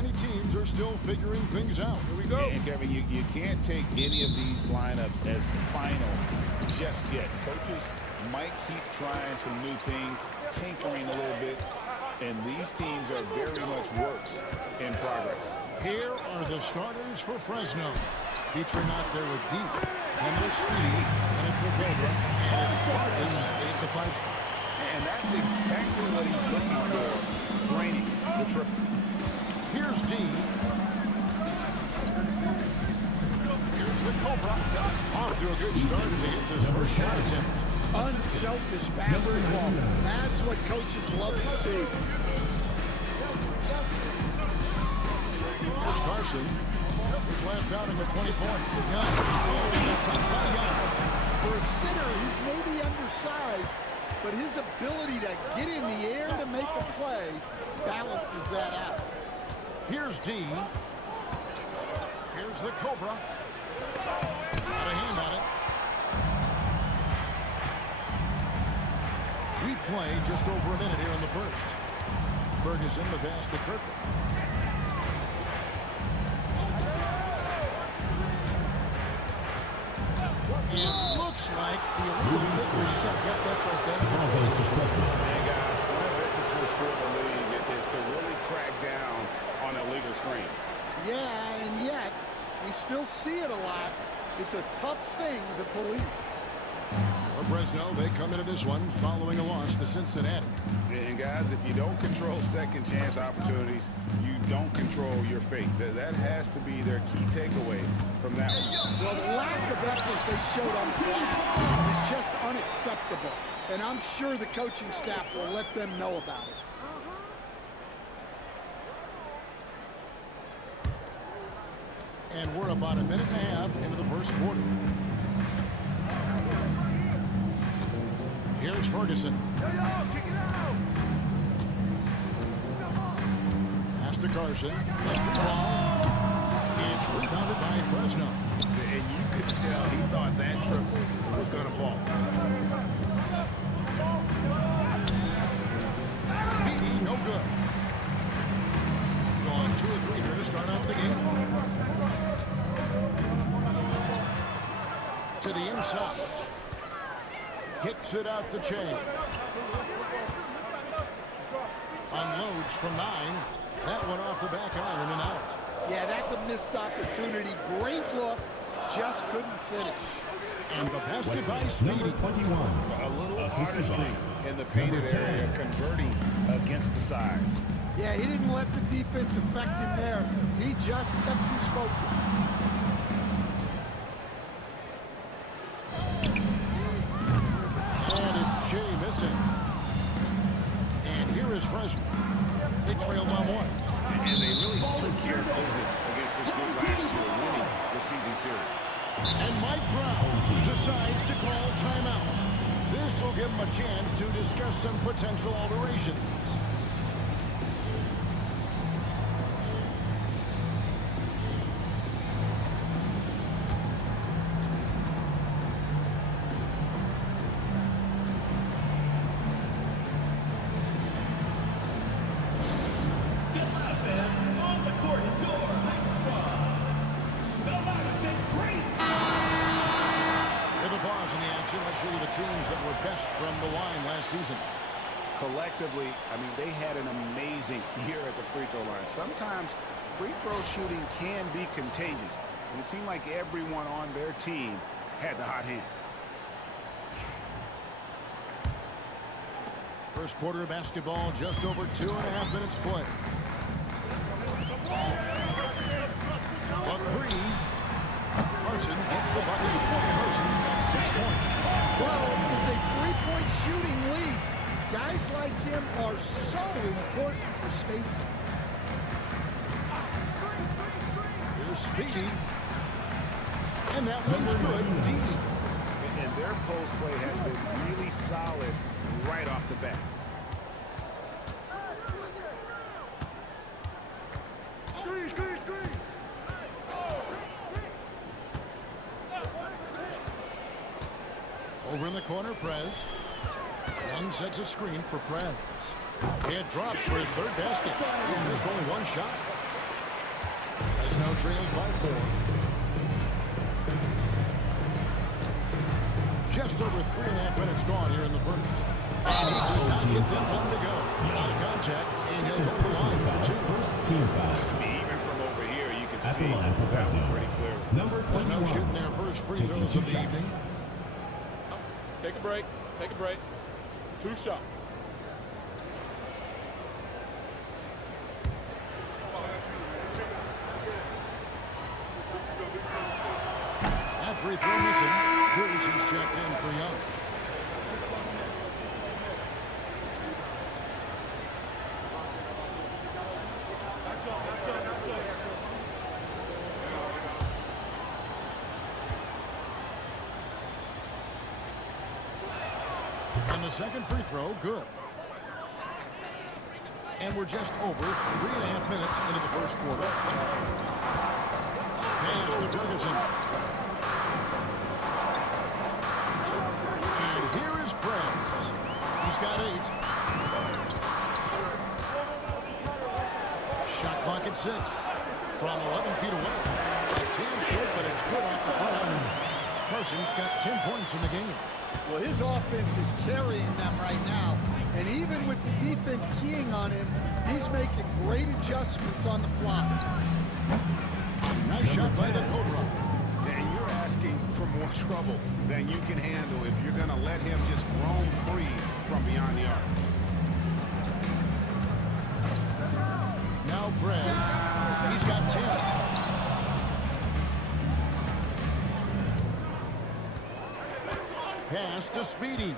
many teams are still figuring things out. Here we go. And Kevin, you can't take any of these lineups as final just yet. Coaches might keep trying some new things, tinkering a little bit, and these teams are very much works in progress. Here are the starters for Fresno. Featuring out there with deep. And there's speed. And it's a Cobra. And it's Vargas at the 5 spot. And that's exactly what he's looking for. Draining the triple. Here's D. Here's the Cobra. Off to a good start as he hits his first shot attempt. Unselfish basketball. That's what coaches love to see. Here's Carson. His last outing with 20 points. For a center, he's maybe undersized, but his ability to get in the air to make a play balances that out. Here's D. Here's the Cobra. Got a hand on it. We play just over a minute here in the first. Ferguson the pass to Kirkland. It looks like the illegal pick was set. Yep, that's right. And guys, one of the emphasis for the league is to really crack down on illegal screens. Yeah, and yet, we still see it a lot. It's a tough thing to police. For Fresno, they come into this one following a loss to Cincinnati. And guys, if you don't control second chance opportunities, you don't control your fate. That has to be their key takeaway from that one. Well, the lack of effort they showed on glass is just unacceptable. And I'm sure the coaching staff will let them know about it. And we're about a minute and a half into the first quarter. Here's Ferguson. Pass to Carson. It's rebounded by Fresno. And you could tell he thought that triple was going to fall. Speedy, no good. Gone 2 or 3 here to start off the game. To the inside. Kicks it out the chain. Unloads from 9. That one off the back iron and out. Yeah, that's a missed opportunity. Great look. Just couldn't finish. And the basket by Speedy. 21. A little artistry in the painted area, converting against the size. Yeah, he didn't let the defense affect him there. He just kept his focus. And it's Jay missing. And here is Fresno. They trail by 1. And they really took care of business against this group last year, winning the season series. And Mike Brown decides to call timeout. This will give him a chance to discuss some potential alterations. Let's show you the teams that were best from the line last season. Collectively, I mean, they had an amazing year at the free throw line. Sometimes free throw shooting can be contagious, and it seemed like everyone on their team had the hot hand. First quarter of basketball, just over 2.5 minutes play. A 3. Carson gets the bucket. Carson's got 6 points. Well, it's a 3-point shooting lead. Guys like him are so important for spacing. Here's Speedy. And that one's good. D. And their post play has been really solid right off the bat. Over in the corner, Prez. Young sets a screen for Prez. It drops for his 3rd basket. He's missed only 1 shot. trails by 4. Just over 3.5 minutes gone here in the first. And he could not get that one to go. Out of contact, and he'll go to the line for 2. First team foul. Even from over here, you can At see the line for that Fresno. one pretty clear. Number Fresno 21. shooting their first free Taking throws 2 of the shots. evening. Take a break. Take a break. 2 shots. That free throw missing. Cruz is checked in for Young. And the second free throw, good. And we're just over 3.5 minutes into the first quarter. Pass to Ferguson. And here is Prez. He's got 8. Shot clock at 6. From 11 feet away. A 10 short, but it's good off the front. Carson's got 10 points in the game. Well, his offense is carrying them right now. And even with the defense keying on him, he's making great adjustments on the fly. Nice shot by the Cobra. And you're asking for more trouble than you can handle if you're going to let him just roam free from beyond the arc. Now Prez. He's got 10. Pass to Speedy.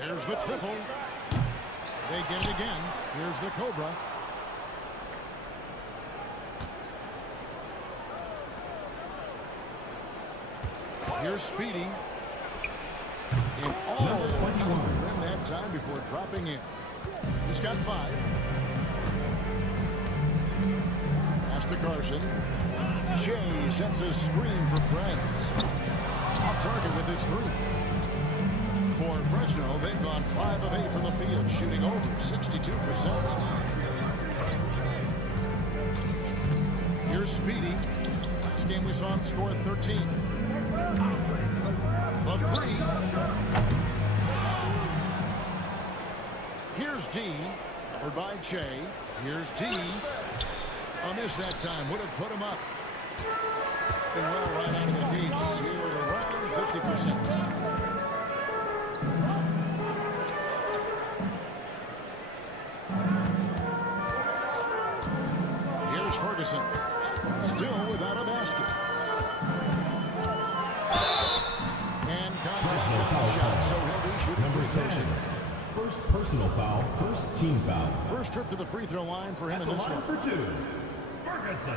There's the triple. They get it again. Here's the Cobra. Here's Speedy. In all Number 21. rim that time before dropping in. He's got 5. Pass to Carson. Shea sends a screen for Prez. Off target with his 3. For Fresno, they've gone 5 of 8 from the field, shooting over 62%. Here's Speedy. Last game we saw him score 13. The 3. Here's D, covered by Che. Here's D. A miss that time, would have put him up. And well, right out of the gates, here at around 50%. Here's Ferguson, still without a basket. And contact on the shot, so he'll be shooting free throws here. First personal foul, first team foul. First trip to the free throw line for him in The this line one. for 2. Ferguson.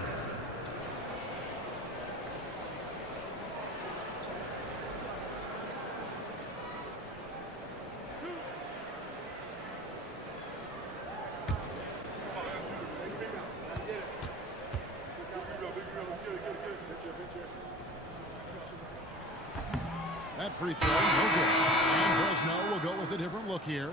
That free throw, no good. And Fresno will go with a different look here.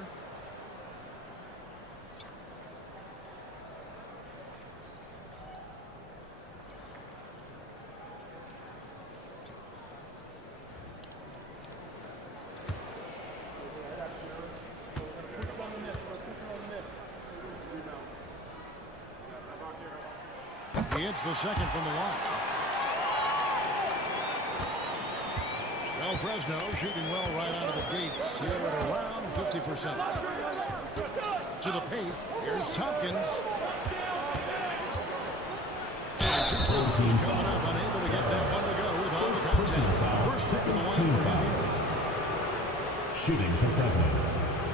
He hits the second from the line. Well, Fresno shooting well right out of the gates here at around 50%. To the paint, here's Tompkins. And 2 free throws coming up, unable to get that one to go with all the contact. First trip in the line for him here. Shooting for Fresno.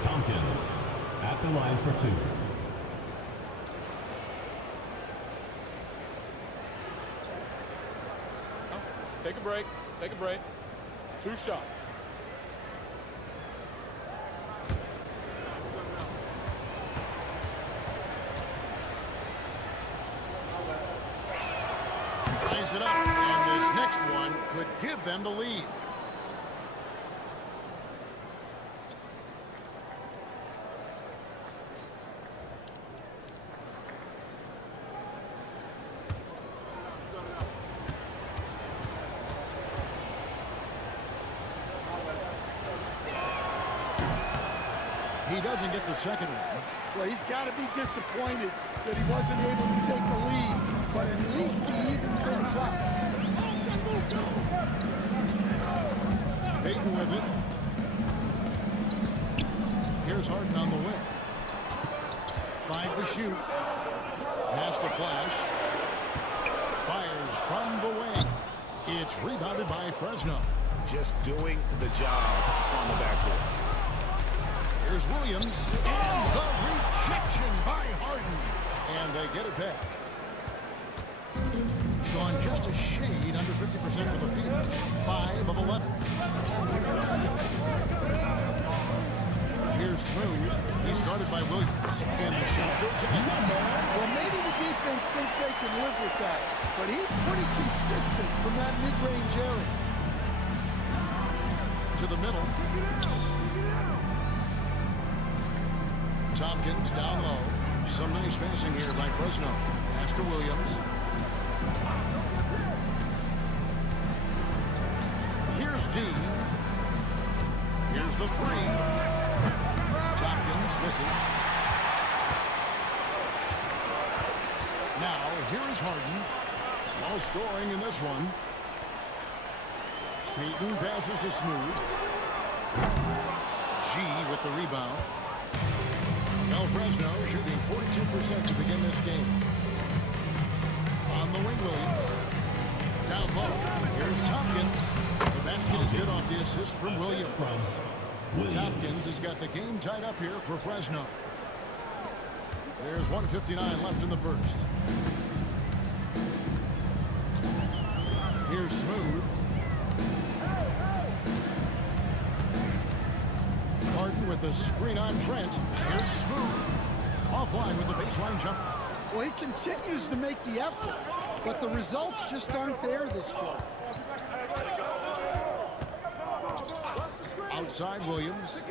Tompkins at the line for 2. Take a break. Take a break. 2 shots. Ties it up, and this next one could give them the lead. he doesn't get the second one. Well, he's got to be disappointed that he wasn't able to take the lead, but at least he evened things up. Peyton with it. Here's Harden on the wing. 5 to shoot. Pass to Flash. Fires from the wing. It's rebounded by Fresno. Just doing the job on the backboard. Here's Williams. And the rejection by Harden. And they get it back. Gone just a shade under 50% from the field. 5 of 11. Here's Smooth. He's guarded by Williams. And the shot goes in. Well, maybe the defense thinks they can live with that, but he's pretty consistent from that mid-range area. To the middle. Tompkins down low. Some nice passing here by Fresno. Pass to Williams. Here's D. Here's the three. Tompkins misses. Now, here is Harden. No scoring in this one. Peyton passes to Smooth. G with the rebound. Now Fresno shooting 42% to begin this game. On the wing, Williams. Down low. Here's Tompkins. The basket is good off the assist from Williams. Tompkins has got the game tied up here for Fresno. There's 1:59 left in the first. Here's Smooth. Harden with the screen on Trent. Here's Smooth. Offline with the baseline jumper. Well, he continues to make the effort, but the results just aren't there this quarter. Outside Williams.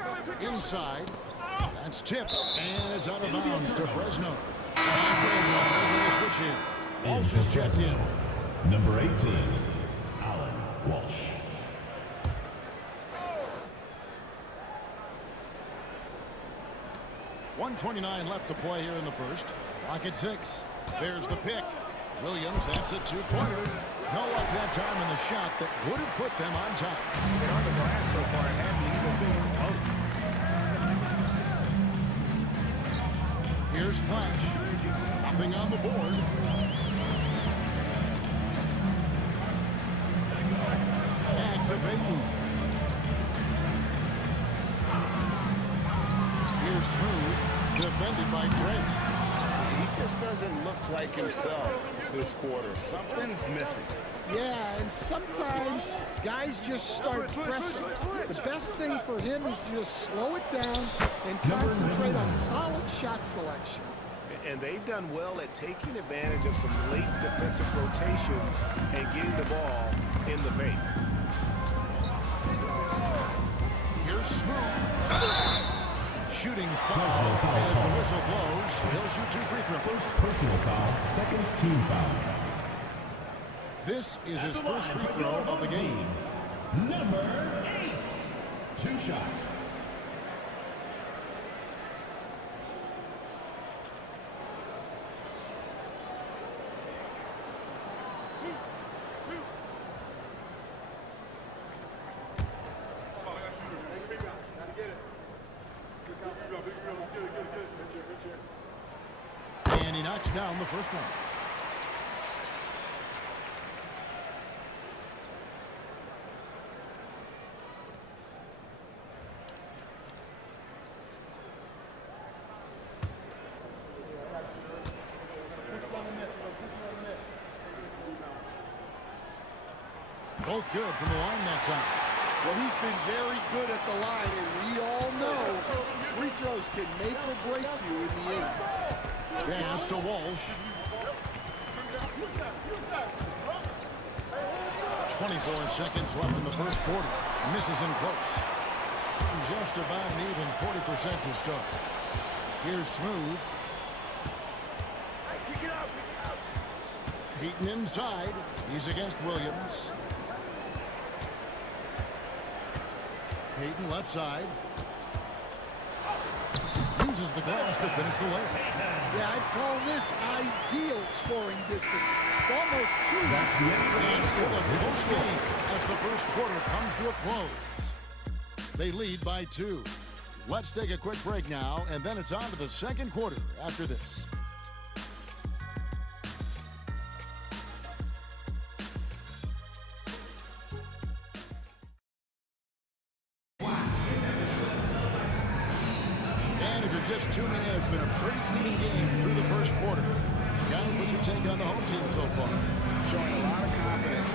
Inside. That's tipped. And it's out of bounds to Fresno. Fresno making a switch in. Walsh is checked in. Number 18, Alan Walsh. .129 left to play here in the first. Clock at 6. There's the pick. Williams, that's a two-pointer. No luck that time in the shot that would have put them on top. And on the glass so far, it hadn't even been close. Here's Flash. Nothing on the board. Back to Peyton. Here's Smooth. Defended by Trent. He just doesn't look like himself this quarter. Something's missing. Yeah, and sometimes guys just start pressing. The best thing for him is to just slow it down and concentrate on solid shot selection. And they've done well at taking advantage of some late defensive rotations and getting the ball in the paint. Here's Smooth. Shooting foul as the whistle blows. He'll shoot 2 free throws. First personal foul, second team foul. This is his first free throw of the game. Number 8, 2 shots. And he knocks down the first one. Both good from the line that time. Well, he's been very good at the line, and we all know free throws can make or break you in the end. Pass to Walsh. 24 seconds left in the first quarter. Misses him close. Just about an even 40% to start. Here's Smooth. Peyton inside. He's against Williams. Peyton left side. uses the glass to finish the layup. Yeah, I'd call this ideal scoring distance. It's almost too. That's the end. And still a close game as the first quarter comes to a close. They lead by 2. Let's take a quick break now, and then it's on to the second quarter after this. And if you're just tuning in, it's been a pretty even game through the first quarter. Guys, what's your take on the home team so far? Showing a lot of confidence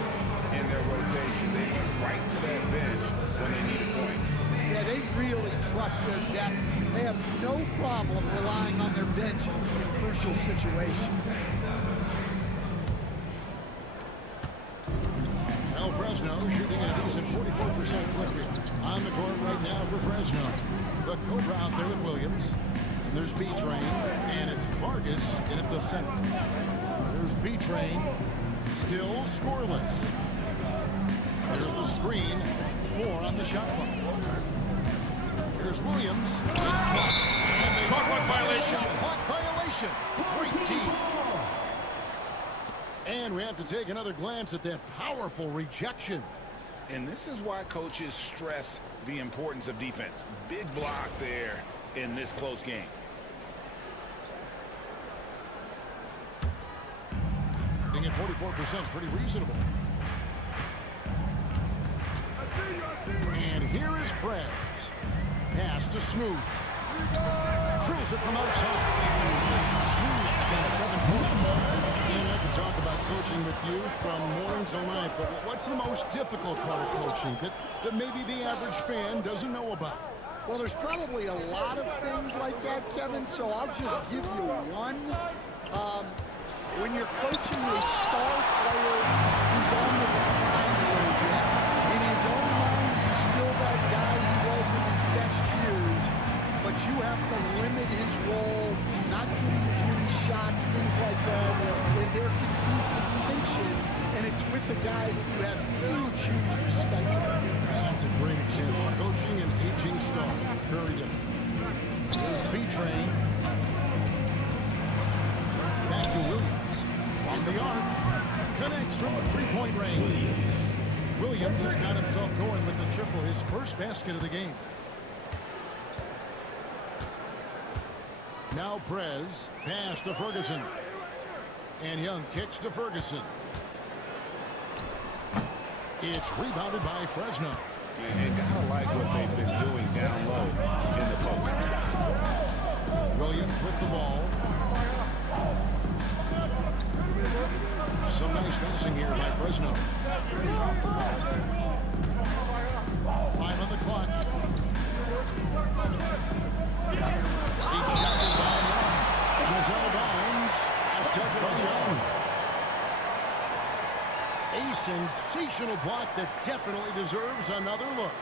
in their rotation. They went right to that bench when they needed points. Yeah, they really trust their depth. They have no problem relying on their bench in crucial situations. Well, Fresno shooting a decent 44% clip rate. On the court right now for Fresno. The Cobra out there with Williams. And there's B-Train. And it's Vargas in at the center. There's B-Train. Still scoreless. There's the screen. 4 on the shot clock. Here's Williams. It's blocked. And they Clock violation. Shot clock violation. Great team. And we have to take another glance at that powerful rejection. And this is why coaches stress the importance of defense. Big block there in this close game. Hitting at 44%, pretty reasonable. And here is Prez. Pass to Smooth. Drills it from outside. Smooth's got 7 points. And I could talk about coaching with you from morning till night, but what's the most difficult part of coaching that maybe the average fan doesn't know about? Well, there's probably a lot of things like that, Kevin, so I'll just give you one. When you're coaching a star player who's on the decline a little bit, in his own mind, he's still that guy he was in his best years, but you have to limit his role, not getting as many shots, things like that, and there can be some tension, and it's with a guy that you have huge, huge respect for. That's a great example. Coaching an aging star. Very different. There's B-Train. Back to Williams. From the arc. Connects from the three-point range. Williams has got himself going with the triple. His first basket of the game. Now Prez. Pass to Ferguson. And Young kicks to Ferguson. It's rebounded by Fresno. And gotta like what they've been doing down low in the post. Williams with the ball. Some nice passing here by Fresno. 5 on the clock. Ejected by Young. It was out of bounds. As touched by Young. A sensational block that definitely deserves another look.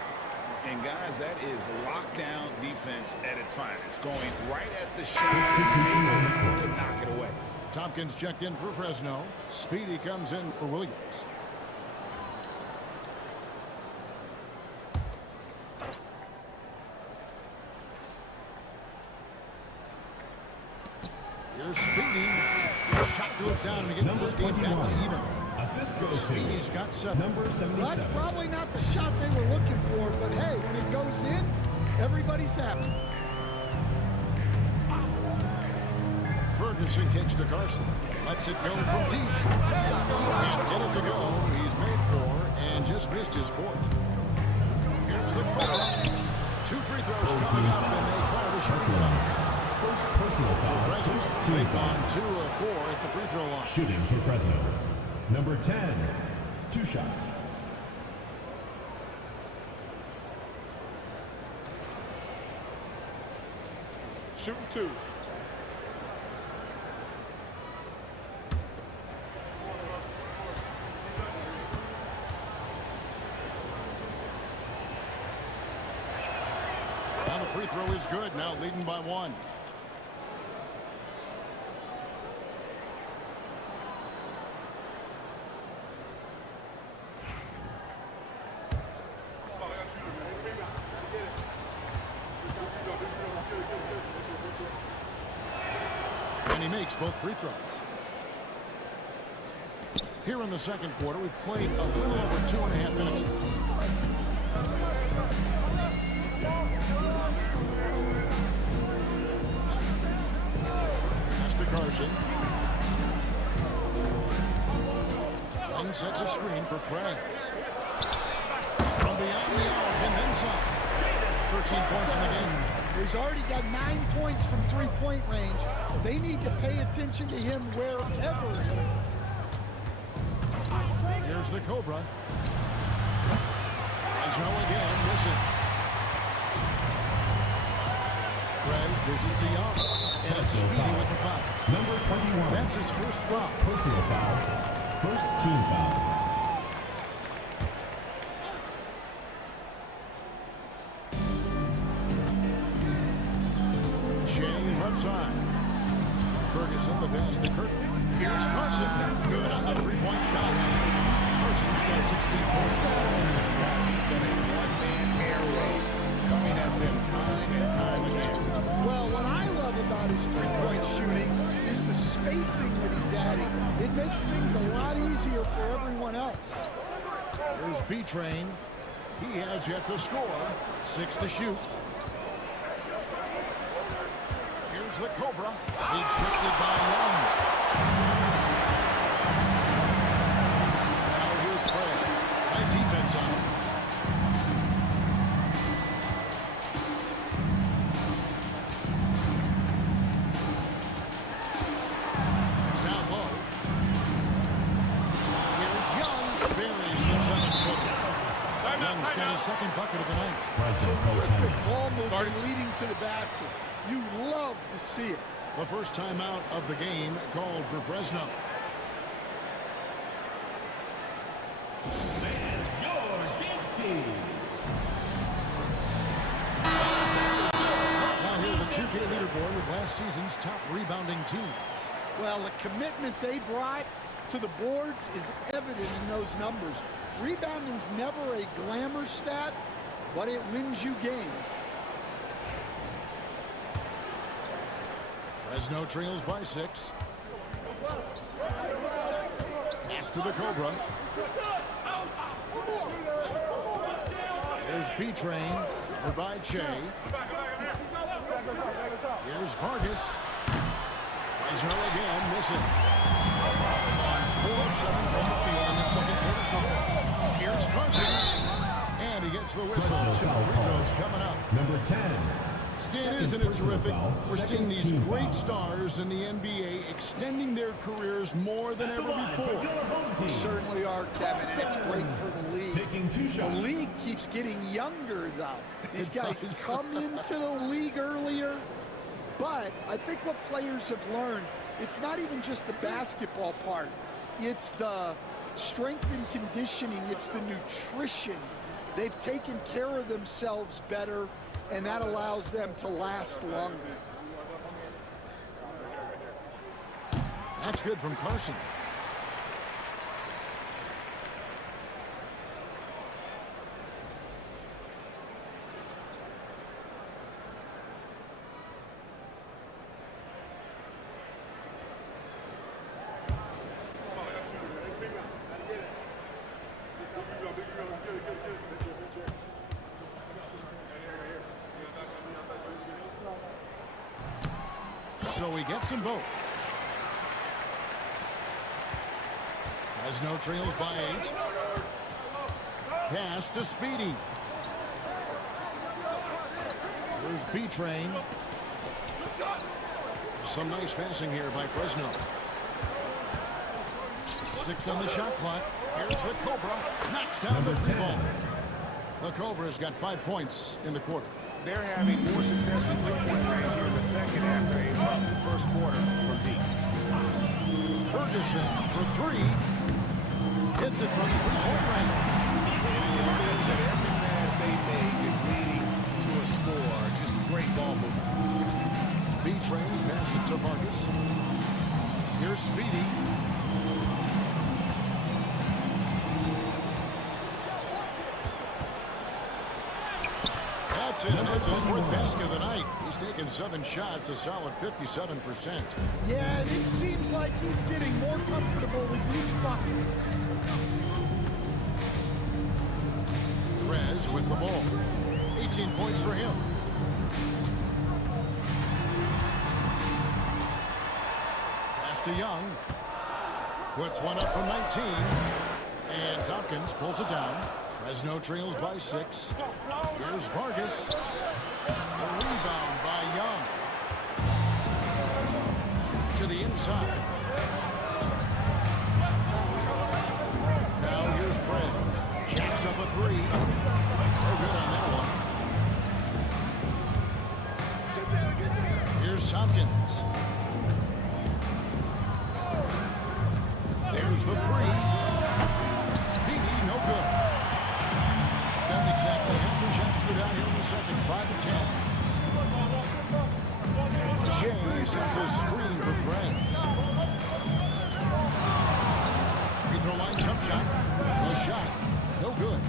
And guys, that is lockdown defense at its finest. Going right at the shot to knock it away. Tompkins checked in for Fresno. Speedy comes in for Williams. Here's Speedy. Shot goes down and gets this game back to even. Assist goes to Speedy's got 7. number 77. Well, that's probably not the shot they were looking for, but hey, when it goes in, everybody's happy. Ferguson kicks to Carson. Lets it go from deep. Can't get it to go. He's made 4 and just missed his 4th. Here's the call. 2 free throws coming up, and they call the shooting foul. First personal For foul. Fresno, First team they've foul. gone 2 of 4 at the free throw line. Shooting for Fresno. Number 10. 2 shots. Shooting 2. And the free throw is good. Now leading by 1. And he makes both free throws. Here in the second quarter, we've played a little over 2.5 minutes. Pass to Carson. Young sets a screen for Krantz. From beyond the arc and then some. 13 points in the game. He's already got 9 points from three-point range. They need to pay attention to him wherever he is. Here's the Cobra. Fresno again, missing. Prez dishes to Young. And it's Speedy with the foul. Number 21. That's his first foul. Personal foul. First team foul. Ferguson, the pass to Curtin. Here's Carson. Good on the three-point shot. Carson's got 16 points. He's been a one-man air raid, coming at them time and time again. Well, what I love about his three-point shooting is the spacing that he's adding. It makes things a lot easier for everyone else. Here's B-Train. He has yet to score. 6 to shoot. Here's the Cobra. Ejected by Young. Now here's Fred. Tight defense on him. Down low. Here's Young. Buries the 7-footer. Young's got his second bucket of the night. Fresno post Terrific ball movement leading to the basket. You love to see it. The first timeout of the game called for Fresno. Now here's the 2K leaderboard with last season's top rebounding teams. Well, the commitment they brought to the boards is evident in those numbers. Rebounding's never a glamour stat, but it wins you games. Fresno trails by 6. Pass to the Cobra. Here's B-Train. Covered by Che. Here's Vargas. Fresno again missing. On 4 of 7 from the field in the second quarter so far. Here's Carson. And he gets the whistle. 2 free throws coming up. Number 10. Isn't it terrific? We're seeing these great stars in the NBA extending their careers more than ever before. We certainly are, Kevin, and it's great for the league. Taking 2 The shots. league keeps getting younger, though. These guys come into the league earlier, but I think what players have learned, it's not even just the basketball part. It's the strength and conditioning. It's the nutrition. They've taken care of themselves better, and that allows them to last longer. That's good from Carson. So he gets them both. Fresno trails by 8. Pass to Speedy. Here's B-Train. Some nice passing here by Fresno. 6 on the shot clock. Here's the Cobra. Knocks down the 3-ball. The Cobra's got 5 points in the quarter. They're having more success with three-point range here in the second after a rough first quarter from deep. Ferguson for 3. Hits it from 3-point range. It says that every pass they make is leading to a score. Just great ball movement. B-Train passes it to Vargas. Here's Speedy. That's That's it, and that's his fourth basket of the night. He's taken 7 shots, a solid 57%. Yeah, and it seems like he's getting more comfortable with each bucket. Prez with the ball. 18 points for him. Pass to Young. Puts one up from 19. And Tompkins pulls it down. Fresno trails by 6. Here's Vargas. A rebound by Young. To the inside. Now here's Prez. Jacks up a 3. No good on that one. Here's Tompkins. There's the 3. Speedy, no good. Doesn't exactly have the shots to go down here in the second. 5 to 10. Jay sends a screen for Friends. Free throw line jump shot. The shot, no good.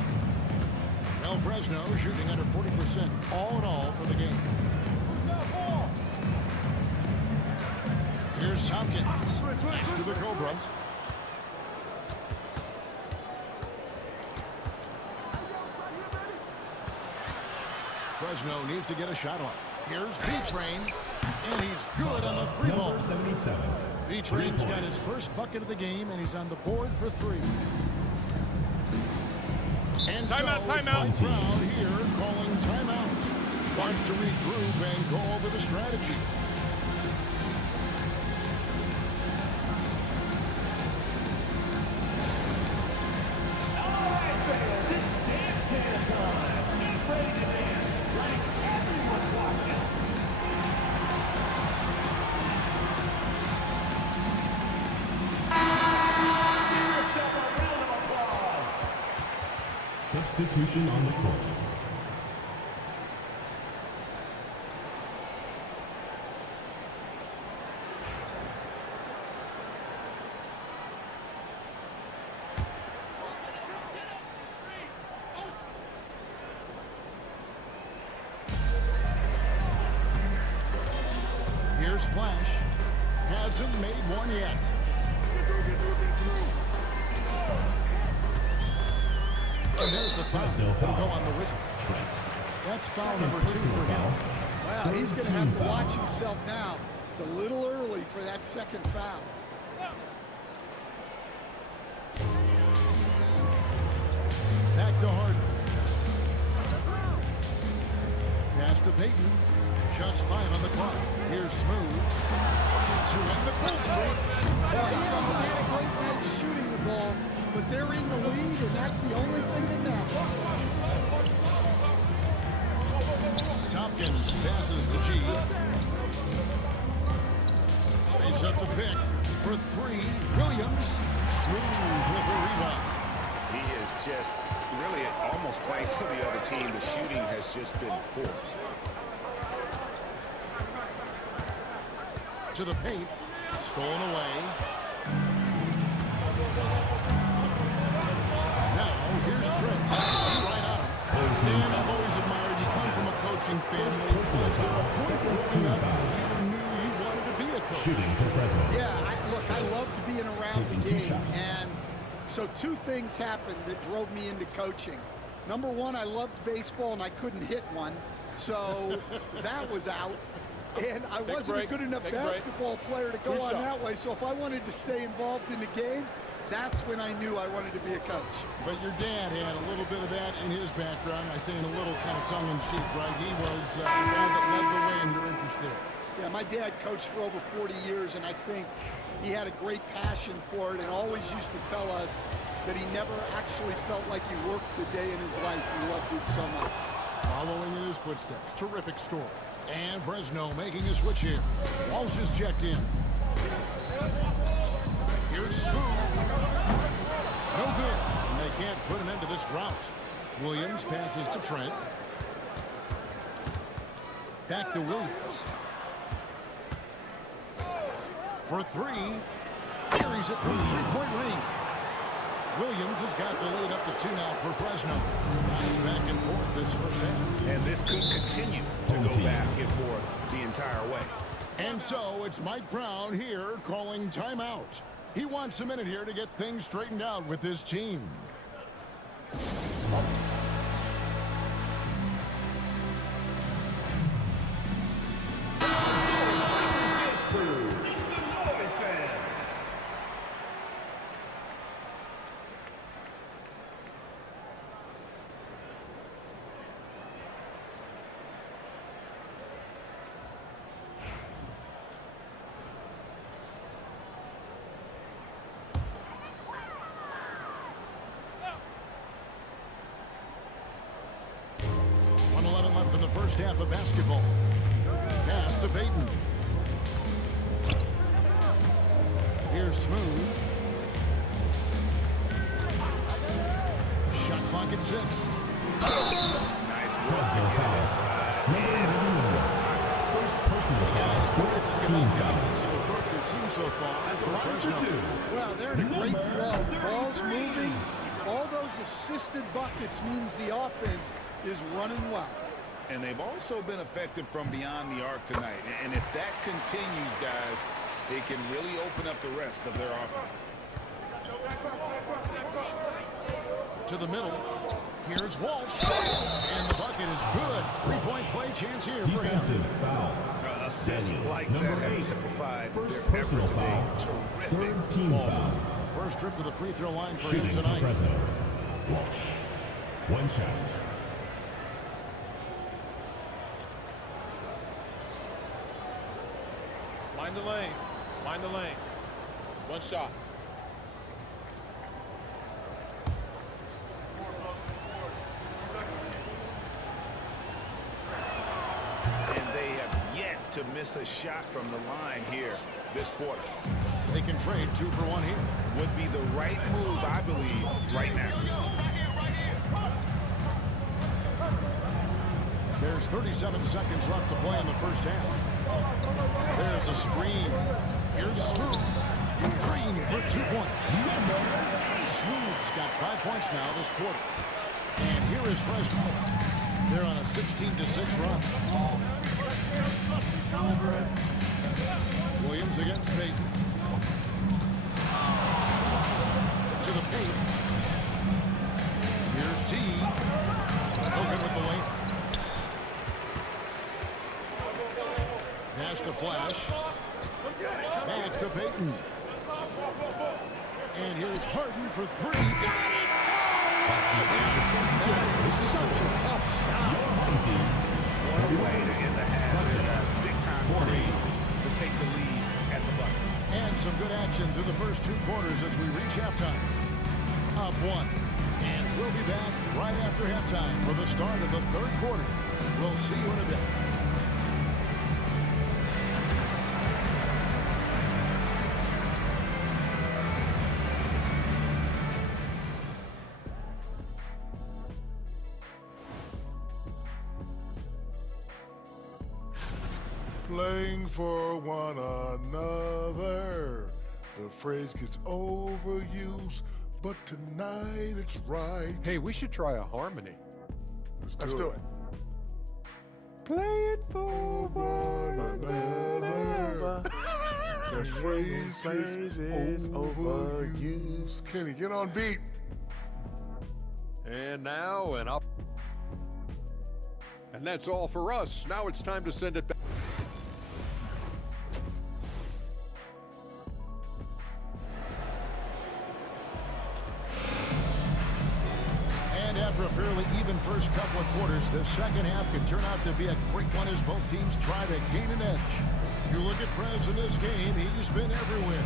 Well, Fresno shooting under 40% all in all for the game. Who's got ball? Here's Tompkins. Back to the Cobras. Fresno needs to get a shot off. Here's B-Train, and he's good on the 3-ball. Number 77. B-Train's got his first bucket of the game, and he's on the board for 3. And Timeout, so timeout. the crowd here calling timeout. Wants to regroup and go over the strategy. Substitution on the court. Here's Flash. Hasn't made one yet. And there's the foul. It'll go on the whistle. That's foul number 2 for him. Well, he's going to have to watch himself now. It's a little early for that second foul. Back to Harden. Pass to Payton. Just 5 on the clock. Here's Smooth. To end the quick streak. Well, he hasn't had a great night shooting the ball, but they're in the lead, and that's the only thing that matters. Tompkins passes to G. They set the pick for 3. Williams. Smooth with the rebound. He is just really almost playing for the other team. The shooting has just been poor. To the paint. Stolen away. Now, here's Trent. Right on him. And I've always admired you come from a coaching family. Was there a point growing up you knew you wanted to be a coach? Shooting for Fresno. Yeah, look, I loved being around the game, and so 2 things happened that drove me into coaching. Number 1, I loved baseball, and I couldn't hit one, so that was out. And I wasn't a good enough basketball player to go on that way, so if I wanted to stay involved in the game, that's when I knew I wanted to be a coach. But your dad had a little bit of that in his background. I say in a little kind of tongue-in-cheek, right? He was the guy that led the way in your interest there. Yeah, my dad coached for over 40 years, and I think he had a great passion for it and always used to tell us that he never actually felt like he worked a day in his life. He loved it so much. Following in his footsteps. Terrific story. And Fresno making a switch here. Walsh is checked in. Here's Smooth. No good. And they can't put an end to this drought. Williams passes to Trent. Back to Williams. For 3. Carries it from 3-point range. Williams has got the lead up to 2 now for Fresno. Nice back and forth this first half. And this could continue to go back and forth the entire way. And so it's Mike Brown here calling timeout. He wants a minute here to get things straightened out with his team. Left in the first half of basketball. Pass to Payton. Here's Smooth. Shot clock at 6. Nice work to get inside. First personal foul, 14 foul. The approach we've seen so far for Fresno. Well, they're in a great flow. Ball's moving. All those assisted buckets means the offense is running well. And they've also been effective from beyond the arc tonight. And if that continues, guys, it can really open up the rest of their offense. To the middle. Here's Walsh. And the bucket is good. 3-point play chance here for him. Defensive foul. Assists like that have typified First their personal effort today. foul. Terrific. Third team foul. First trip to the free throw line for Shooting him for tonight. Fresno. Walsh. One shot. Mind the lanes. Mind the lanes. One shot. And they have yet to miss a shot from the line here this quarter. They can trade 2 for 1 here. Would be the right move, I believe, right now. There's 37 seconds left to play in the first half. There's a screen. Here's Smooth. Green for 2 points. Smooth's got 5 points now this quarter. And here is Fresno. They're on a 16-6 run. Williams against Payton. To the paint. Here's T. Open with the lane. Pass to Flash. Back to Payton. And here's Harden for 3. Got it! Such a tough shot. What a way to end the half. Big time three to take the lead at the buzzer. And some good action through the first 2 quarters as we reach halftime. Up 1. And we'll be back right after halftime for the start of the 3rd quarter. We'll see you in a bit. Playing for one another. The phrase gets overused, but tonight it's right. Hey, we should try a harmony. Let's do it. Play it for One another. The phrase gets overused. Kenny, get on beat. And now and up. And that's all for us. Now it's time to send it back. And after a fairly even first couple of quarters, the second half can turn out to be a great one as both teams try to gain an edge. You look at Prez in this game, he's been everywhere.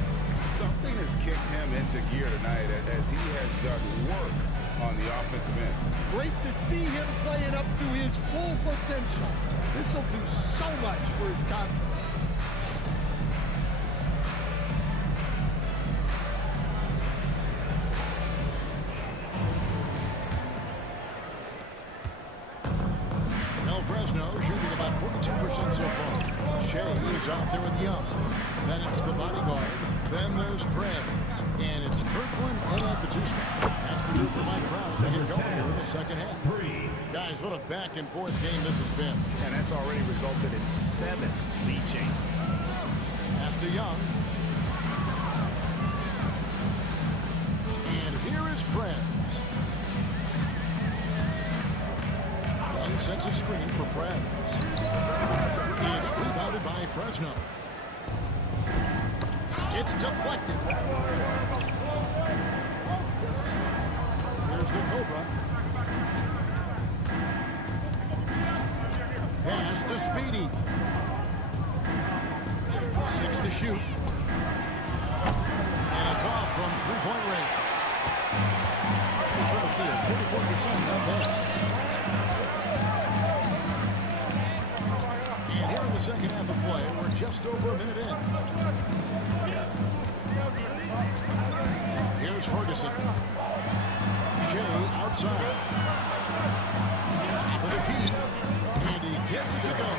Something has kicked him into gear tonight as he has done work on the offensive end. Great to see him playing up to his full potential. This will do so much for his confidence. Fresno shooting about 42% so far. Shea is out there with Young. Then it's the bodyguard, Then there's Prez. And it's Kirkland in at the 2 spot. That's the move for Mike Brown as we get going here in the second half. 3. Guys, what a back-and-forth game this has been. And that's already resulted in 7 lead changes. Pass to Young. And here is Prez. Young sets a screen for Prez. It's rebounded by Fresno. It's deflected. Here's the Cobra. Pass to Speedy. 6 to shoot. And it's off from three-point range. From the field, 44%, not bad. And here in the second half of play, we're just over a minute in. Here's Ferguson. Shea outside. Top of the key. And he gets it to go.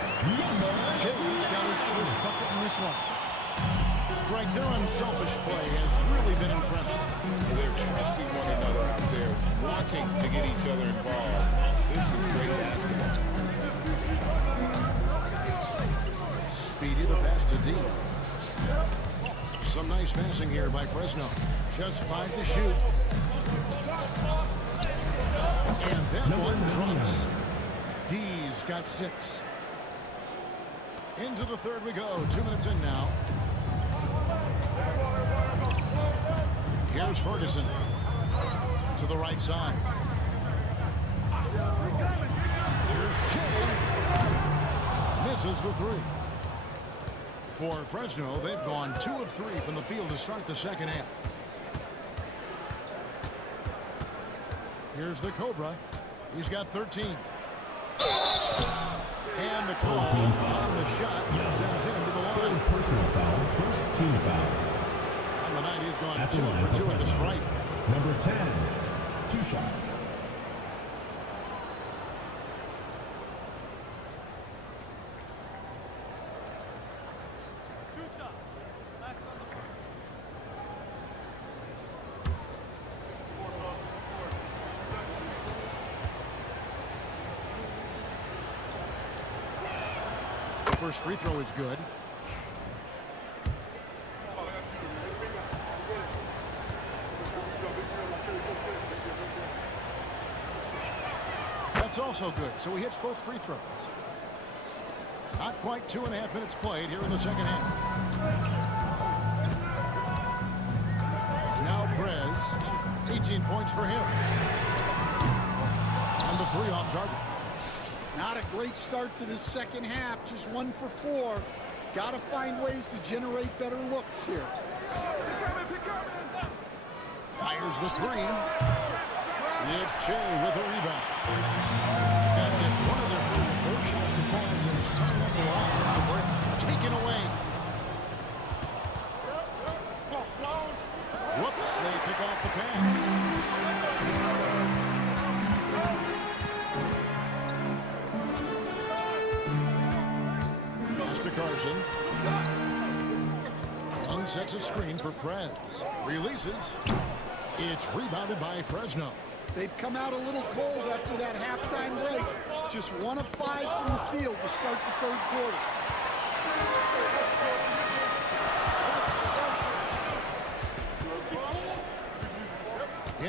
Shea's got his first bucket in this one. Greg, their unselfish play has really been impressive. They're trusting one another out there, wanting to get each other involved. This is great basketball. Speedy the pass to D. Some nice passing here by Fresno. Just 5 to shoot. And that one trumps. D's got 6. Into the third we go. 2 minutes in now. Here's Ferguson. To the right side. Here's Shea. Misses the 3. For Fresno, they've gone 2 of 3 from the field to start the second half. Here's the Cobra. He's got 13. And the call on the shot sends him to the line. Personal foul, first team foul. On the night, he's gone At the 2 line for 2 at the stripe. Number 10, 2 shots. First free throw is good. That's also good. So he hits both free throws. Not quite 2.5 minutes played here in the second half. Now Prez, 18 points for him. And the 3 off target. Not a great start to the second half. Just 1 for 4. Got to find ways to generate better looks here. Fires the 3. It's Shea with a rebound. And just one of their first 4 shots to fall since turning on the line on the break. Taken away. Whoops, they pick off the pass. Carson. Young sets a screen for Prez. Releases. It's rebounded by Fresno. They've come out a little cold after that halftime break. Just 1 of 5 from the field to start the third quarter.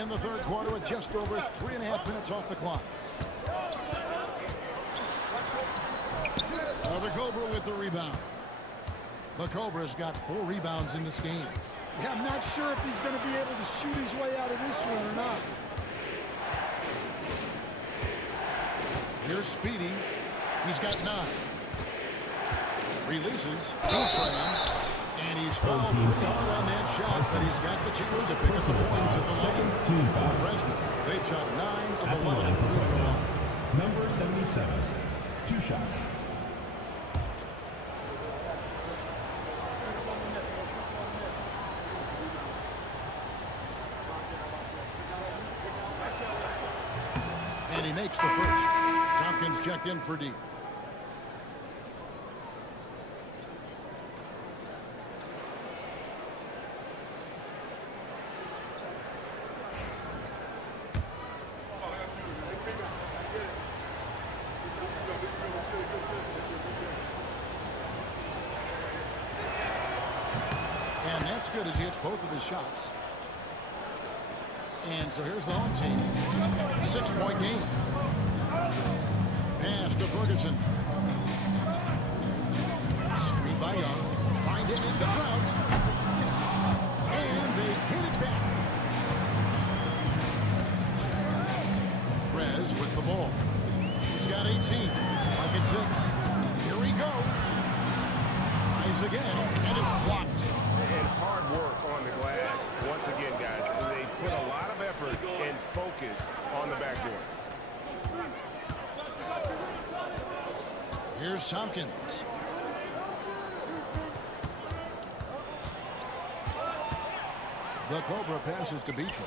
In the third quarter with just over 3.5 minutes off the clock. The Cobra with the rebound. The Cobra's got 4 rebounds in this game. Yeah, I'm not sure if he's going to be able to shoot his way out of this one or not. Here's Speedy. He's got 9. Releases. And he's fouled pretty hard on that shot, but he's got the chance to pick up the points at the line for Fresno. They've shot 9 of 11 at the free throw line. Number 77, 2 shots. And he makes the first. Tompkins checked in for D. That's good as he hits both of his shots. And so here's the home team. 6-point game. Pass to Ferguson. Screen by Young. Trying to end the drought. And they hit it back. Frez with the ball. He's got 18. Like it's 6. Here he goes. Tries again. And it's blocked. And hard work on the glass. Once again, guys, they put a lot of effort and focus on the backboard. Here's Tompkins. The Cobra passes to Beecham.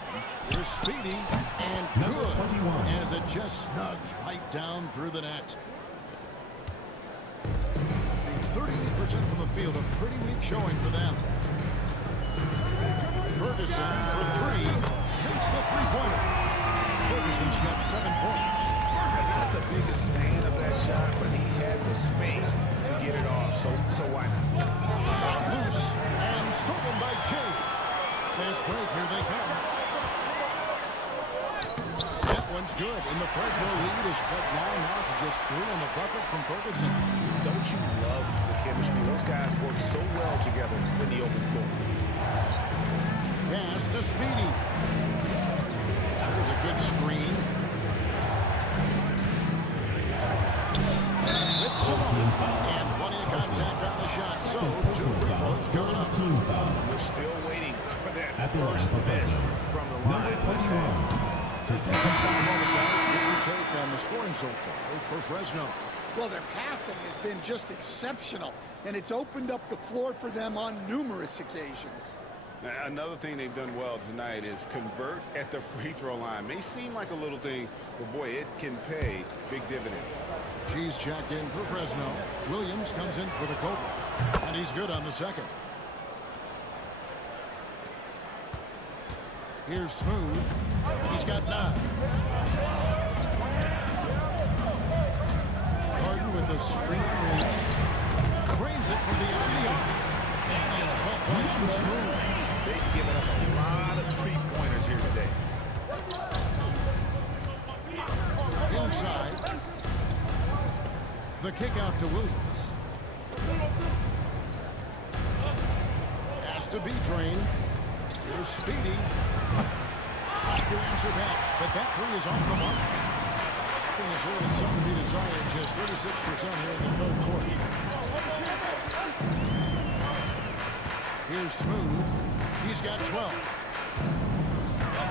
Here's Speedy and Number good 21. as it just snugs right down through the net. 38% from the field, a pretty weak showing for them. Ferguson for 3, sinks the three-pointer. Ferguson's got 7 points. I'm not the biggest fan of that shot, but he had the space to get it off, so why not? Loose and stolen by Jay. Fast break, here they come. That one's good, and the Fresno lead is cut down. Now it's just 3 on the bucket from Ferguson. Don't you love the chemistry? Those guys work so well together in the open floor. Pass to Speedy. There's a good screen. It's Simone. And plenty of contact on the shot. So, 2 free throws coming up. We're still waiting for that At the line first for miss Fresno. from the Number line. 21. Just a moment, guys. What we take on the scoring so far for Fresno. Well, their passing has been just exceptional, and it's opened up the floor for them on numerous occasions. Another thing they've done well tonight is convert at the free throw line. May seem like a little thing, but boy, it can pay big dividends. G's checked in for Fresno. Williams comes in for the Cobra, and he's good on the second. Here's Smooth. He's got 9. Harden with a screen on Williams. Cranes it from beyond the arc. And he has 12 points for Smooth. They've given up a lot of three-pointers here today. Inside. The kick out to Williams. Has to be drained. Here's Speedy. Trying to answer back, but that 3 is off the mark. I think it's really something to be desired. Just 36% here in the third quarter. Here's Smooth. He's got 12.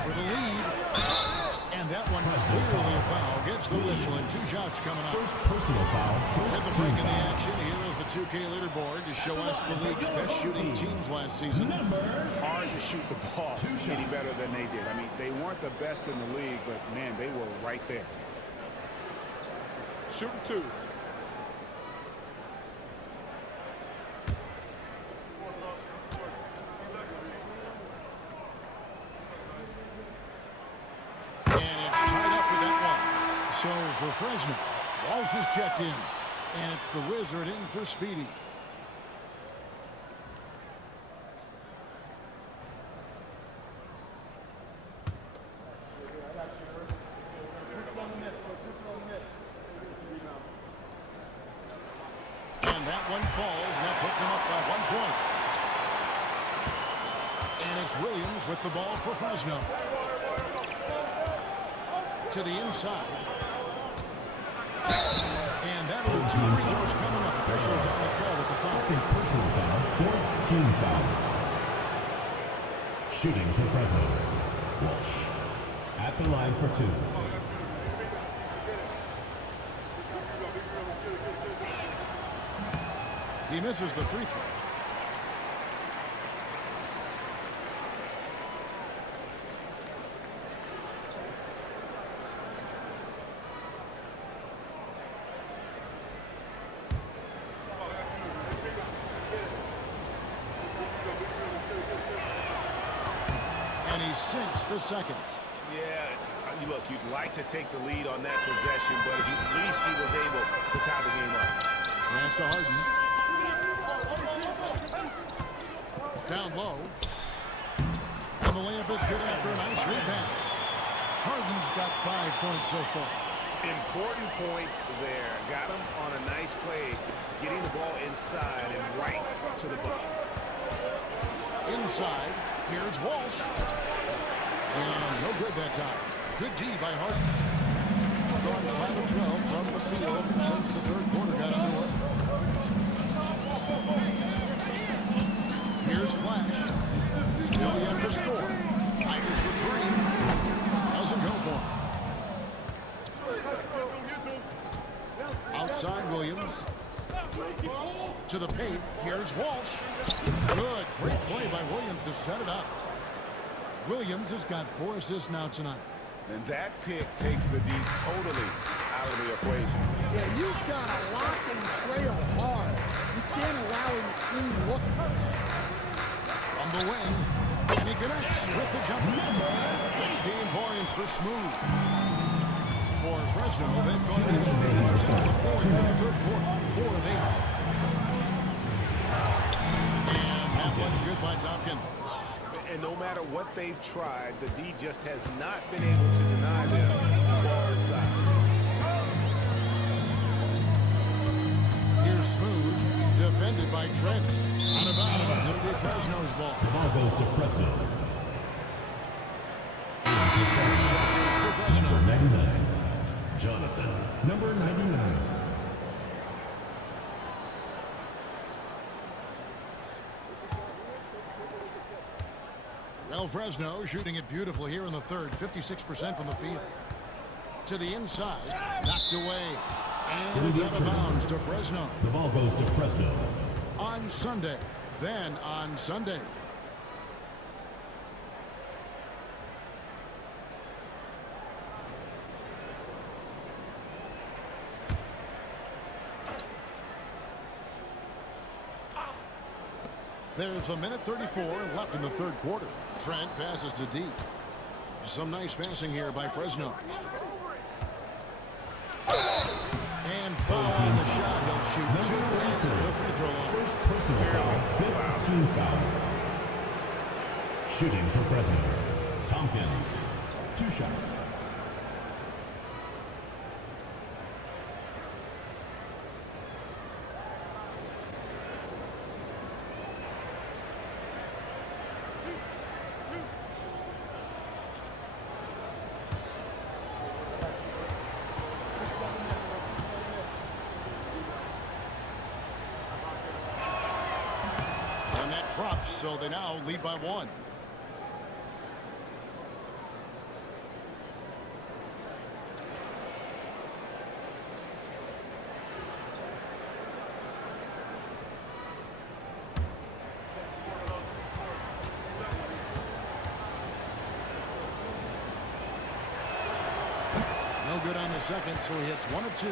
For the lead. And that one was clearly a foul. Gets the whistle and 2 shots coming up. First personal foul. At the First break team in the foul. action, here is the 2K leaderboard to show us the league's best shooting teams last season. Hard to shoot the ball any better than they did. I mean, they weren't the best in the league, but, man, they were right there. Shooting 2. So for Fresno, Walsh is checked in, and it's the Wizard in for Speedy. And that one falls, and that puts him up by 1 point. And it's Williams with the ball for Fresno. To the inside. And that'll be 2 free throws coming up. Officials on the call with the foul. Second personal foul. Fourth team foul. Shooting for Fresno. Walsh. At the line for 2. He misses the free throw. And he sinks the second. Yeah, look, you'd like to take the lead on that possession, but at least he was able to tie the game up. Pass to Harden. Down low. And the layup is good after a nice lead pass. Harden's got 5 points so far. Important points there. Got him on a nice play, getting the ball inside and right to the bucket. Inside, here's Walsh. And no good that time. Good D by Harden. Gone 5 of 12 from the field since the third quarter got underway. Here's Flash. Still yet to score. Tigers for 3. Doesn't go for him. Outside Williams. To the paint. Here's Walsh. Good. Great play by Williams to set it up. Williams has got 4 assists now tonight. And that pick takes the D totally out of the equation. Yeah, you've got to lock and trail hard. You can't allow him a clean look. From the wing, and he connects with the jumper. 16 points for Smooth. For Fresno, they've gone in 50% of the floor in the third quarter. 4 of 8. And that one's good by Tompkins. And no matter what they've tried, the D just has not been able to deny them the ball inside. Here's Smooth, defended by Trent. Out of bounds, it'll be Fresno's ball. The ball goes to Fresno. For Fresno. Number 99, Jonathan. Number 99. Well, Fresno shooting it beautifully here in the third. 56% from the field. To the inside. Knocked away. And it's out of bounds to Fresno. The ball goes to Fresno. On Sunday. Then on Sunday. There's a minute 34 left in the third quarter. Trent passes to D. Some nice passing here by Fresno. And foul on the shot. He'll shoot 2 at the free throw line. First personal foul, 15 foul. Shooting for Fresno. Tompkins, 2 shots. Drops, so they now lead by 1. No good on the second, so he hits 1 of 2.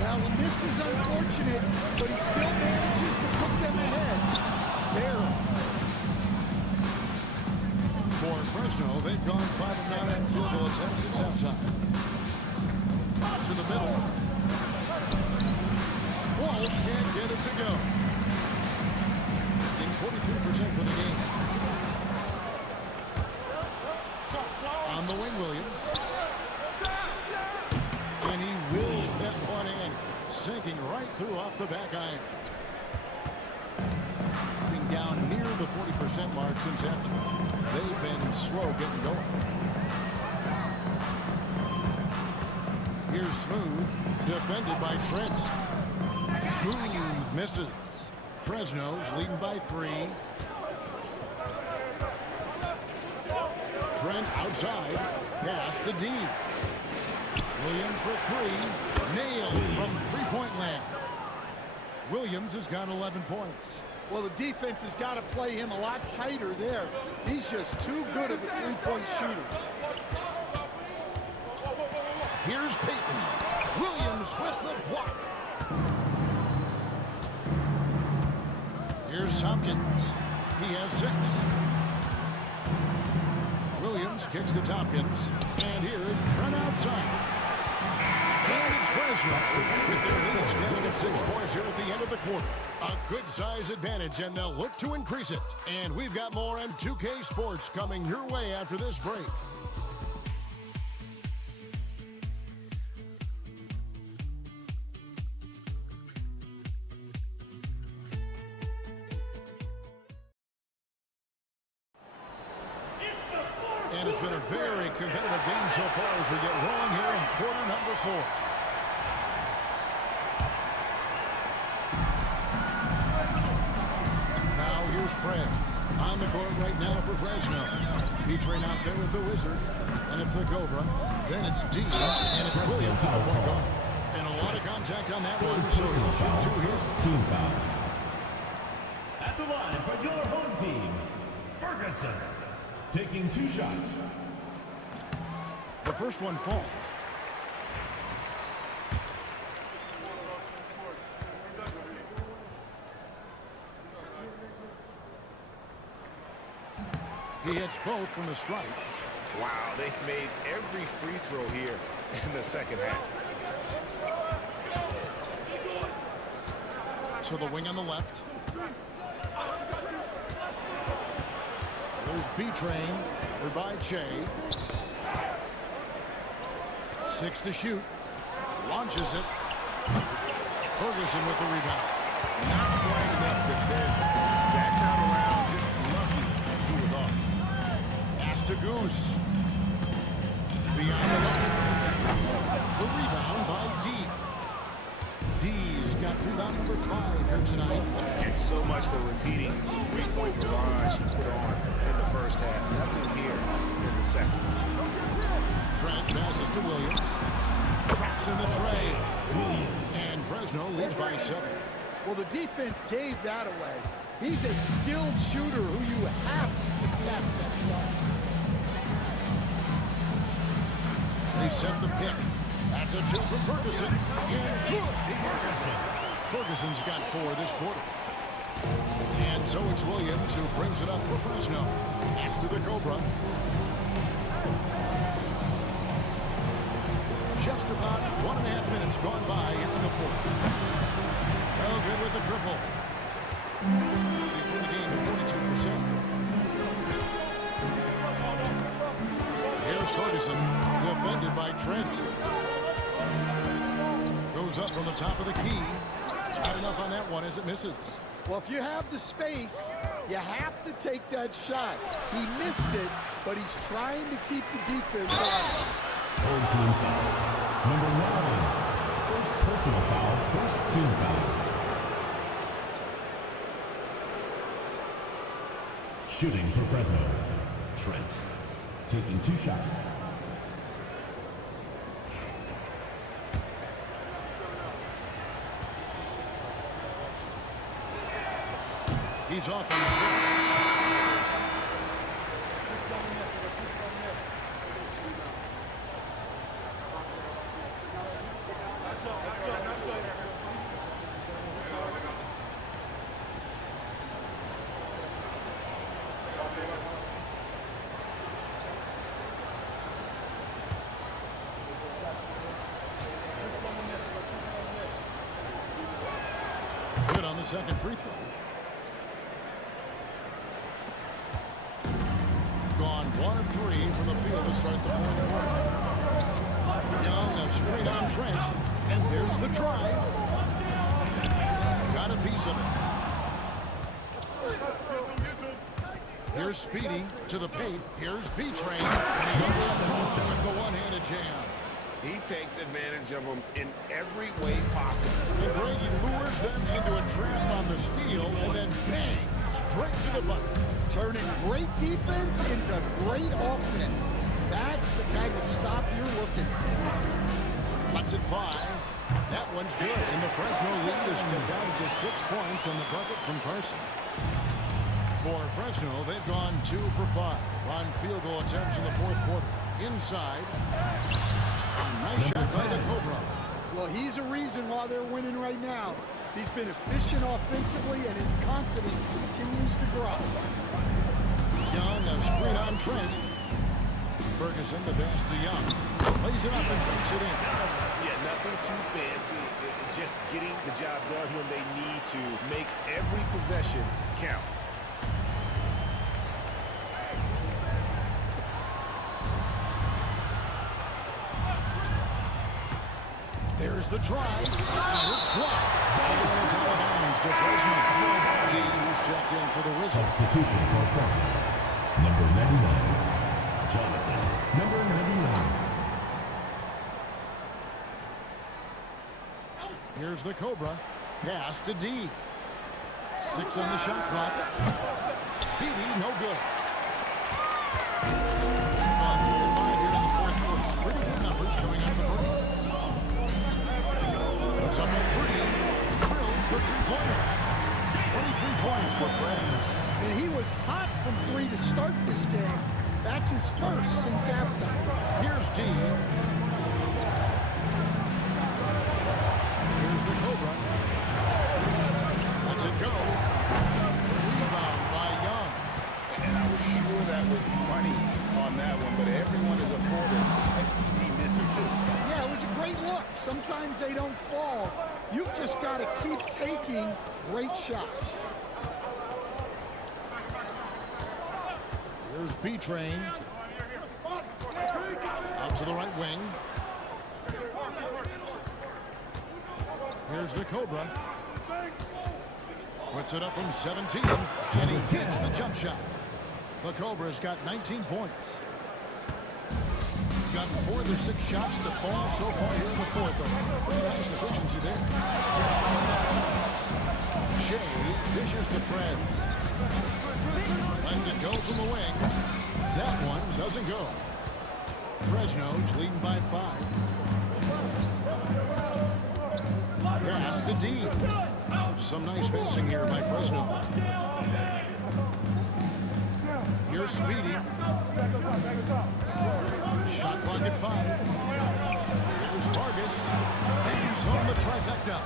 Well, and this is unfortunate, but he still manages to put them ahead. Barely. For Fresno, they've gone 5 of 9 on field goal attempts since halftime. To the middle. Walsh can't get it to go. In 43% for the game. On the wing, Williams. And he wills that one in. Sinking right through off the back iron. Down near the 40% mark since halftime. They've been slow getting going. Here's Smooth, defended by Trent. Smooth misses. Fresno's leading by 3. Trent outside, pass to D. Williams for 3, nailed from 3-point land. Williams has got 11 points. Well, the defense has got to play him a lot tighter there. He's just too good of a 3-point shooter. Here's Payton. Williams with the block. Here's Tompkins. He has 6. Williams kicks to Tompkins. And here's Trent outside. And it's Fresno with their lead standing at 6 points here at the end of the quarter. A good size advantage, and they'll look to increase it. And we've got more M2K Sports coming your way after this break. And it's been a very competitive game so far as we get rolling here in quarter number 4. Now here's Prez on the court right now for Fresno. Featuring out there with the Wizard. And it's the Cobra. Then it's D. And it's Williams at the point guard. And a lot of contact on that one. So he'll shoot 2 here. Team foul. At the line for your home team, Ferguson. Taking 2 shots. The first one falls. He hits both from the stripe. Wow, they've made every free throw here in the second half. To the wing on the left. There's B-Train, covered by Che. 6 to shoot. Launches it. Ferguson with the rebound. Not quite enough defense. That time around, just lucky he was off. Pass to Goose. Beyond the line. The rebound by D. D's got rebound number 5 here tonight. And so much for repeating three-point barrage he put on in the first half. Nothing here in the second. Trent passes to Williams. Traps in the tray. And Fresno leads by 7. Well, the defense gave that away. He's a skilled shooter who you have to protect that shot. They set the pick. That's a 2 from Ferguson. And good. Ferguson's got 4 this quarter. And so it's Williams who brings it up for Fresno. Pass to the Cobra. Just about 1.5 minutes gone by here in the 4th. No good with the triple. Before the game at 42%. Here's Ferguson, defended by Trent. Goes up from the top of the key. Not enough on that one as it misses. Well, if you have the space, you have to take that shot. He missed it, but he's trying to keep the defense on. Home team foul. Number 9. First personal foul. First team foul. Shooting for Fresno, Trent. Taking 2 shots. He's off on the field. Good on the second free throw. Gone 1 of 3 from the field to start the 4th quarter. Young, a straight on Trent, and there's the drive. Got a piece of it. Here's Speedy to the paint. Here's B-Train, and he goes strong with the one-handed jam. He takes advantage of them in every way possible. And Brady lures them into a trap on the steal, and then bang, straight to the bucket. Turning great defense into great offense. That's the kind of stop you're looking for. Cuts it 5. That one's good. And the Fresno lead is cut down to just 6 points on the bucket from Carson. For Fresno, they've gone 2 for 5 on field goal attempts in the 4th quarter. Inside. Nice shot by the Cobra. Well, he's a reason why they're winning right now. He's been efficient offensively, and his confidence continues to grow. Young, a screen on Trent. Ferguson, the pass to Young. Lays it up and banks it in. Yeah, nothing too fancy. Just getting the job done when they need to. Make every possession count. There's the try. And it's blocked. And it's out of bounds to Fresno. D is checked in for the Wizards. Substitution for Fresno. Number 99, Jonathan. Number 99. Here's the Cobra. Pass to D. 6 on the shot clock. Speedy, no good. 3-5 here in the fourth quarter. Pretty good numbers coming out of the break. Puts up a 3. Drills the three-pointer. 23 points for Fred. And he was hot from 3 to start this game. That's his first since halftime. Here's D. Here's the Cobra. Lets it go. Rebound by Young. And I was sure that was money on that one, but everyone is afforded an easy misser too. Yeah, it was a great look. Sometimes they don't fall. You've just got to keep taking great shots. Here's B-Train. Out to the right wing. Here's the Cobra. Puts it up from 17, and he hits the jump shot. The Cobra's got 19 points. Gotten 4 of their 6 shots to fall so far here in the fourth. Pretty nice efficiency there. Shea dishes to Friends. Lets it go from the wing. That one doesn't go. Fresno's leading by 5. Pass to D. Some nice spacing here by Fresno. Here's Speedy. Shot clock at 5. Here's Vargas. He's home the trifecta.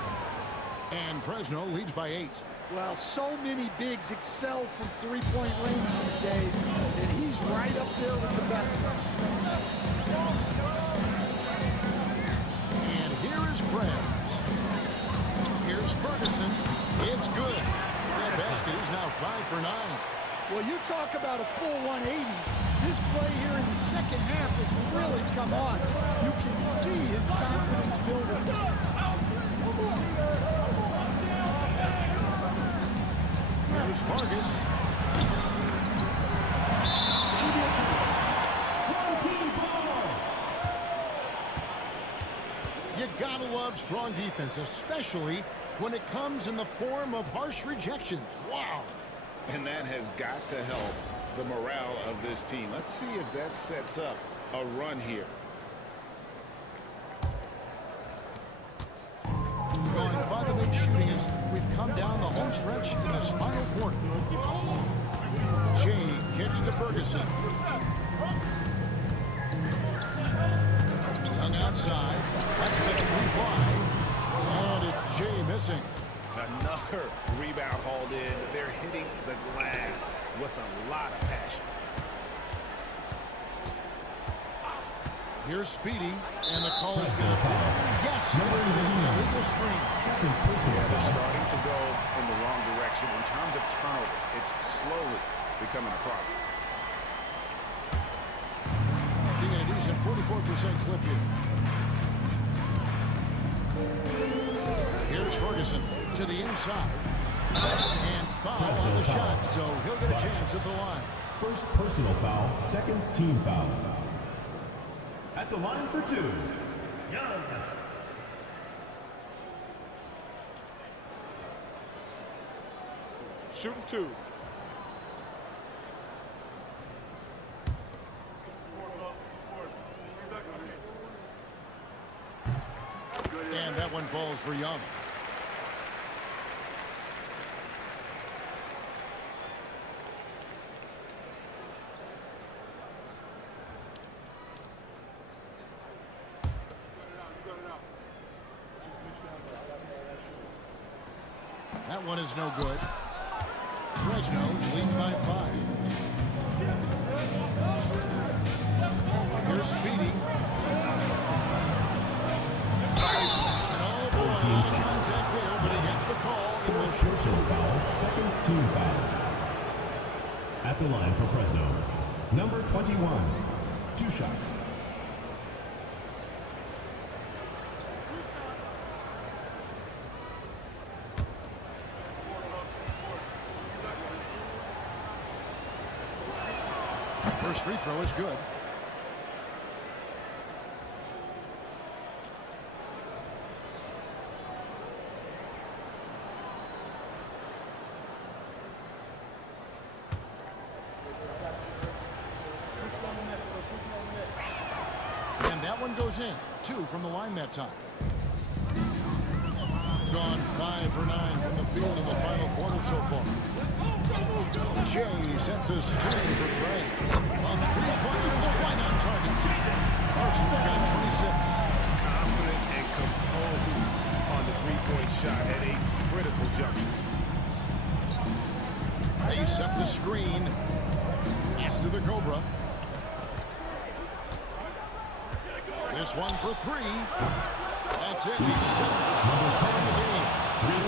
And Fresno leads by 8. Well, so many bigs excel from three-point range these days, and he's right up there with the best. And here is Friends. Here's Ferguson. It's good. That basket is now 5 for 9. Well, you talk about a full 180. This play here in the second half has really come on. You can see his confidence building. Here's Vargas. You gotta love strong defense, especially when it comes in the form of harsh rejections. Wow. And that has got to help the morale of this team. Let's see if that sets up a run here. Going 5 of 8 shooting as we've come down the home stretch in this final quarter. Jay kicks to Ferguson. Young outside. That's the 3 fly. And it's Jay missing. Another rebound hauled in. They're hitting the glass with a lot of passion. Here's Speedy, and the call is going to be. Yes, it is an illegal screen. Yeah, they're starting to go in the wrong direction in terms of turnovers. It's slowly becoming a problem. Being a decent 44% clip here. Here's Ferguson to the inside. And foul on the shot, so he'll get a chance at the line. First personal foul, second team foul. At the line for 2, Young. Shooting 2. And that one falls for Young. That one is no good. Fresno's leading by 5. Personal foul, second team foul. At the line for Fresno, number 21, 2 shots. First free throw is good. And that one goes in. 2 from the line that time. Gone 5 for 9 from the field in the final quarter so far. Jay sets a screen for Gray. On the three-pointers, right on target. Carson's got 26. Confident and composed on the three-point shot at a critical juncture. They set the screen. Pass to the Cobra. This one for 3. That's it. He's 7 for 12 in the game.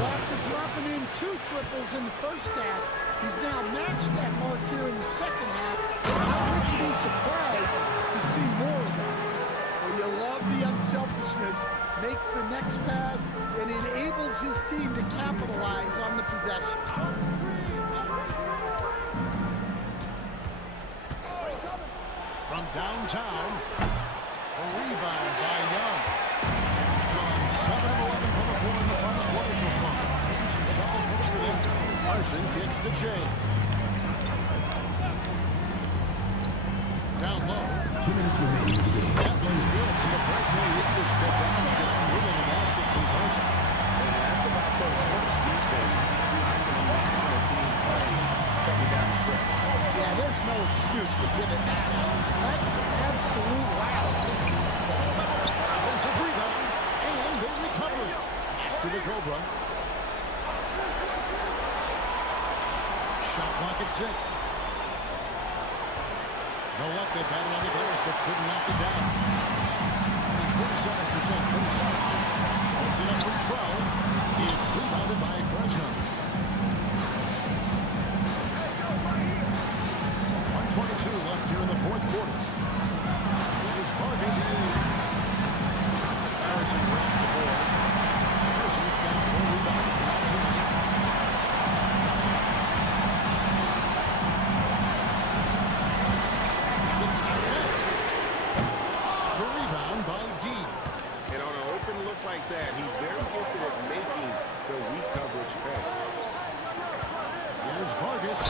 After dropping in 2 triples in the first half, he's now matched that mark here in the second half. I wouldn't be surprised to see more of that. Well, you love the unselfishness, makes the next pass, and enables his team to capitalize on the possession. From downtown, a rebound by Young. Gone 7 of 11 from the floor in the final quarter so far. And some solid hits for them. Carson kicks to Jay. Down low. 2 minutes remaining in the game. That one's good. And the Fresno Redwoods get down and just winning the basket from Carson. And that's about first defense. I can imagine a team playing coming down the stretch. Yeah, there's no excuse for giving that up. That's the absolute last. Offensive rebound. And they recover it. Pass to the Cobra. Shot clock at 6. No luck, they battled on the glass, but couldn't knock it down. 47%, pretty solid. Holds it up from 12. It's rebounded by Fresno. 1:22 left here in the fourth quarter. Here's Vargas. Harrison grabs the board. Carson's got 4 rebounds now tonight. And on an open look like that, he's very gifted at making the weak coverage pay. Here's Vargas.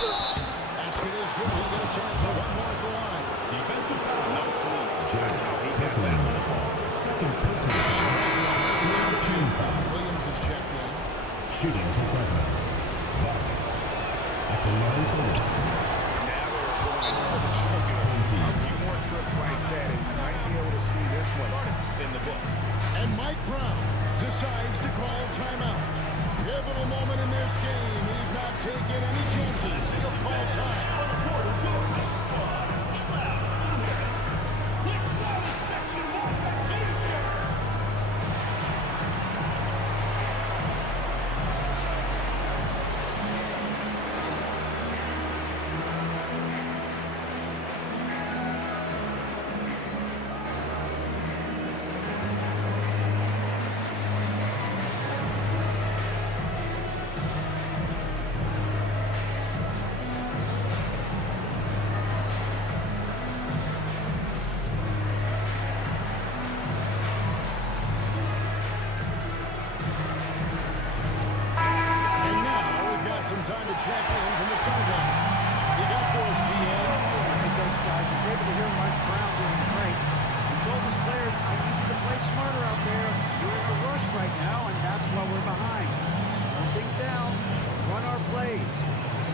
Basket is good. He'll get a chance for one more at the line. Defensive foul. No clue. He got that one. Second personal foul. Team foul. Williams is checked in. Shooting for Fresno. Vargas. At the line for one. Now they're going for the choker. A few more trips like that, and you might be able to see this one in the books. And Mike Brown decides to call timeout. Pivotal moment in this game. He's not taking any chances. He'll call time.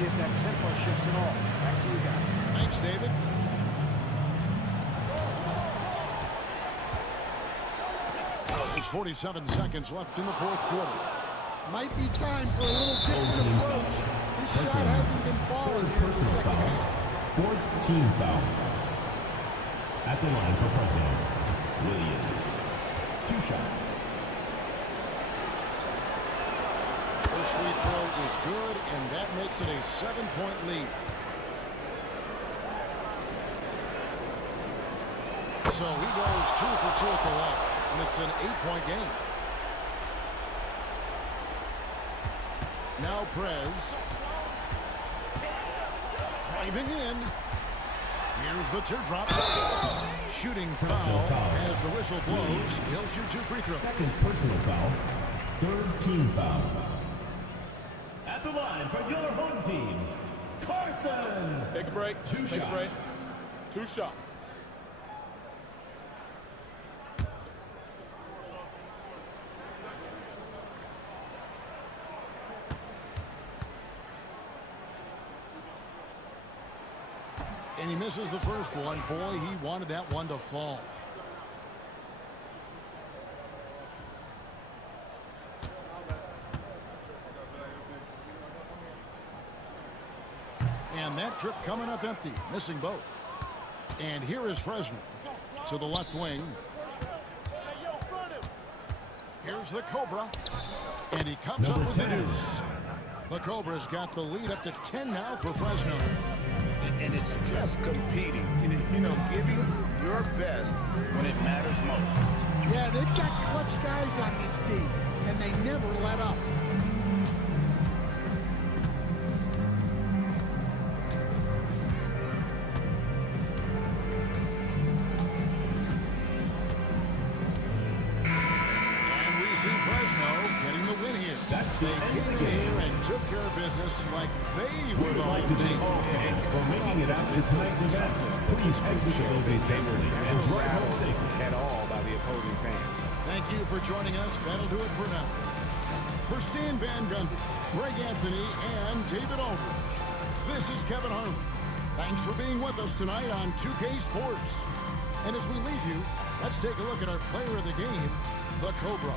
see if that tempo shifts at all. Back to you guys. Thanks, David. There's 47 seconds left in the fourth quarter. Might be time for a little different approach. This shot hasn't been falling here in the second half. Fourth team foul. At the line for Fresno, Williams. 2 shots. First free throw is good, and that makes it a 7-point lead. So he goes 2 for 2 at the line, and it's an 8-point game. Now Prez. Driving in. Here's the teardrop. Shooting foul as the whistle blows. He'll shoot 2 free throws. Second personal foul. Third team foul. At the line for your home team, Carson. Take a break. Two Take a break. shots. 2 shots. And he misses the first one. Boy, he wanted that one to fall. And that trip coming up empty, missing both. And here is Fresno to the left wing. Here's the Cobra. And he comes up with the deuce. The Cobra's got the lead up to 10 now for Fresno. And it's just competing. You know, giving your best when it matters most. Yeah, they've got clutch guys on this team, and they never let up. And we see Fresno getting the win here. That's the end of the Here game. and took care of business like they were We the would like home to thank team. all fans for making it out to tonight's event. Please exit the building safely and drive home safely. At all by the opposing fans. Thank you for joining us. That'll do it for now. For Stan Van Gundy, Greg Anthony, and David Aldridge, this is Kevin Harmon. Thanks for being with us tonight on 2K Sports. And as we leave you, let's take a look at our player of the game, the Cobra.